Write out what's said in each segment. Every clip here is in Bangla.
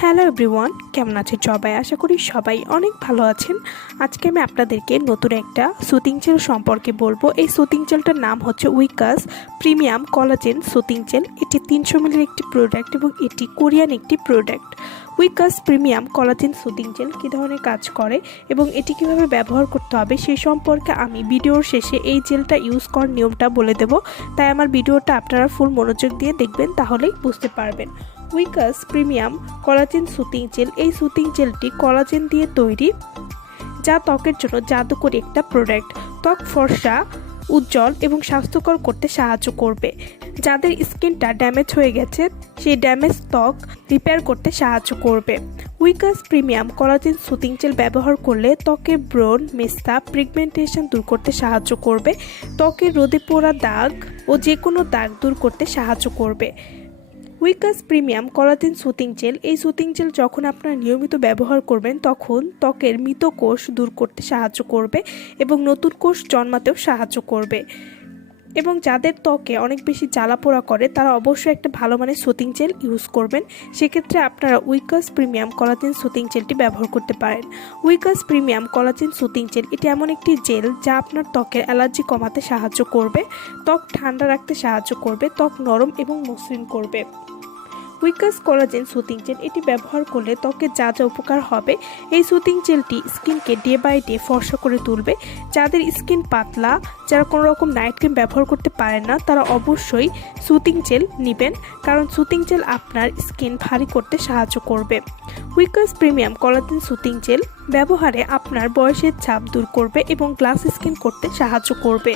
হ্যালো এভরিওয়ান, কেমন আছেন সবাই? আশা করি সবাই অনেক ভালো আছেন। আজকে আমি আপনাদেরকে নতুন একটা সুতিং জেল সম্পর্কে বলবো। এই সুতিং জেলটার নাম হচ্ছে উইকাস প্রিমিয়াম কোলাজেন সুতিং জেল। এটি 300 মিলির একটি প্রোডাক্ট এবং এটি কোরিয়ান একটি প্রোডাক্ট। উইকাস প্রিমিয়াম কোলাজেন সুতিং জেল কী ধরনের কাজ করে এবং এটি কিভাবে ব্যবহার করতে হবে সেই সম্পর্কে আমি ভিডিওর শেষে এই জেলটা ইউজ করার নিয়মটা বলে দেব। তাই আমার ভিডিওটা আপনারা ফুল মনোযোগ দিয়ে দেখবেন, তাহলেই বুঝতে পারবেন। উইকাস প্রিমিয়াম কোলাজেন সুতিং জেল, এই সুতিং জেলটি কোলাজেন দিয়ে তৈরি, যা ত্বকের জন্য জাদুকরী একটা প্রোডাক্ট। ত্বক ফর্সা, উজ্জ্বল এবং স্বাস্থ্যকর করতে সাহায্য করবে। যাদের স্কিনটা ড্যামেজ হয়ে গেছে সেই ড্যামেজ ত্বক রিপেয়ার করতে সাহায্য করবে। উইকাস প্রিমিয়াম কোলাজেন সুতিং জেল ব্যবহার করলে ত্বকের ব্রণ, মেস্তা, পিগমেন্টেশন দূর করতে সাহায্য করবে। ত্বকের রোদে পোড়া দাগ ও যে কোনো দাগ দূর করতে সাহায্য করবে। উইকাস প্রিমিয়াম কোলাজেন সুতিং জেল, এই সুতিং জেল যখন আপনারা নিয়মিত ব্যবহার করবেন তখন ত্বকের মৃত কোষ দূর করতে সাহায্য করবে এবং নতুন কোষ জন্মাতেও সাহায্য করবে। এবং যাদের ত্বকে অনেক বেশি জ্বালা পোড়া করে তারা অবশ্যই একটা ভালো মানের সুতিং জেল ইউজ করবেন। সেক্ষেত্রে আপনারা উইকাস প্রিমিয়াম কোলাজেন সুতিং জেলটি ব্যবহার করতে পারেন। উইকাস প্রিমিয়াম কোলাজেন সুতিং জেল এটি এমন একটি জেল যা আপনার ত্বকের অ্যালার্জি কমাতে সাহায্য করবে, ত্বক ঠান্ডা রাখতে সাহায্য করবে, ত্বক নরম এবং মসৃণ করবে। উইকাস কোলাজেন সুতিং জেল এটি ব্যবহার করলে ত্বকের যা যা উপকার হবে, এই সুতিং জেলটি স্কিনকে ডে বাই ডে ফর্সা করে তুলবে। যাদের স্কিন পাতলা, যারা কোনো রকম নাইট ক্রিম ব্যবহার করতে পারেন না, তারা অবশ্যই সুতিং জেল নেবেন, কারণ সুতিং জেল আপনার স্কিন ভারী করতে সাহায্য করবে। উইকাস প্রিমিয়াম কোলাজেন সুতিং জেল ব্যবহারে আপনার বয়সের ছাপ দূর করবে এবং গ্লাস স্কিন করতে সাহায্য করবে।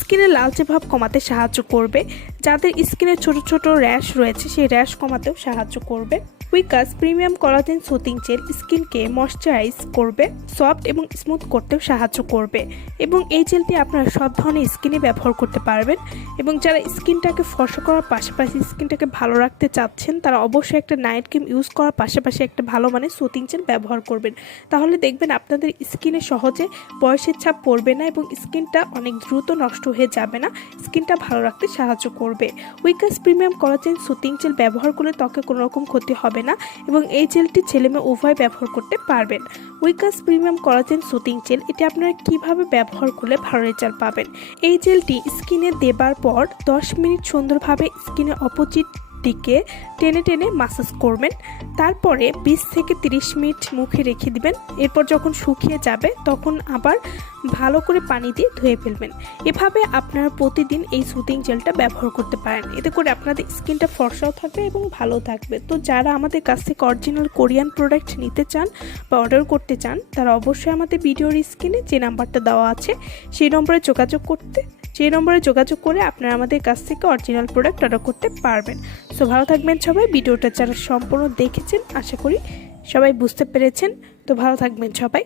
স্কিনের লালচে ভাব কমাতে সাহায্য করবে। যাদের স্কিনে ছোট ছোট র্যাশ রয়েছে সেই র্যাশ কমাতেও সাহায্য করবে। উইকাস প্রিমিয়াম কোলাজেন সুতিং জেল স্কিনকে ময়শ্চারাইজ করবে, সফট এবং স্মুথ করতেও সাহায্য করবে এবং এই জেলটি আপনারা সব ধরনের স্কিনে ব্যবহার করতে পারবেন। এবং যারা স্কিনটাকে ফর্সা করার পাশাপাশি স্কিনটাকে ভালো রাখতে চাচ্ছেন তারা অবশ্যই একটা নাইট ক্রিম ইউজ করার পাশাপাশি একটা ভালো মানের সুতিং জেল ব্যবহার করবেন। তাহলে দেখবেন আপনাদের স্কিনে সহজে বয়সের ছাপ পড়বে না এবং স্কিনটা অনেক দ্রুত নষ্ট হয়ে যাবে না, স্কিনটা ভালো রাখতে সাহায্য করবে। উইকাস প্রিমিয়াম কোলাজেন সুতিং জেল ব্যবহার করলে ত্বকে কোনো রকম ক্ষতি হবে না এবং এই জেলটি ছেলে মেয়ে উভয় ব্যবহার করতে পারবেন। উইকাস প্রিমিয়াম কোলাজেন সুতিং জেল এটি আপনারা কিভাবে ব্যবহার করলে ভালো রেজাল্ট পাবেন? এই জেলটি স্কিনে দেবার পর 10 মিনিট সুন্দরভাবে স্কিনের অপোজিট দিকে টেনে টেনে মাসাজ করবেন। তারপরে 20 থেকে 30 মিনিট মুখে রেখে দিবেন। এরপর যখন শুকিয়ে যাবে তখন আবার ভালো করে পানি দিয়ে ধুয়ে ফেলবেন। এভাবে আপনারা প্রতিদিন এই সুতিং জেলটা ব্যবহার করতে পারেন। এতে করে আপনাদের স্কিনটা ফর্সাও থাকবে এবং ভালো থাকবে। তো যারা আমাদের কাছ থেকে অরিজিনাল কোরিয়ান প্রোডাক্ট নিতে চান বা অর্ডার করতে চান তারা অবশ্যই আমাদের ভিডিওর স্ক্রিনে যে নাম্বারটা দেওয়া আছে সেই নম্বরে যোগাযোগ করে আপনারা আমাদের কাছ থেকে অরিজিনাল প্রোডাক্ট অর্ডার করতে পারবেন। সো ভালো থাকবেন সবাই। ভিডিওটা যারা সম্পূর্ণ দেখেছেন আশা করি সবাই বুঝতে পেরেছেন। তো ভালো থাকবেন সবাই।